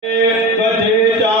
哎，大姐。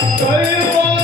给我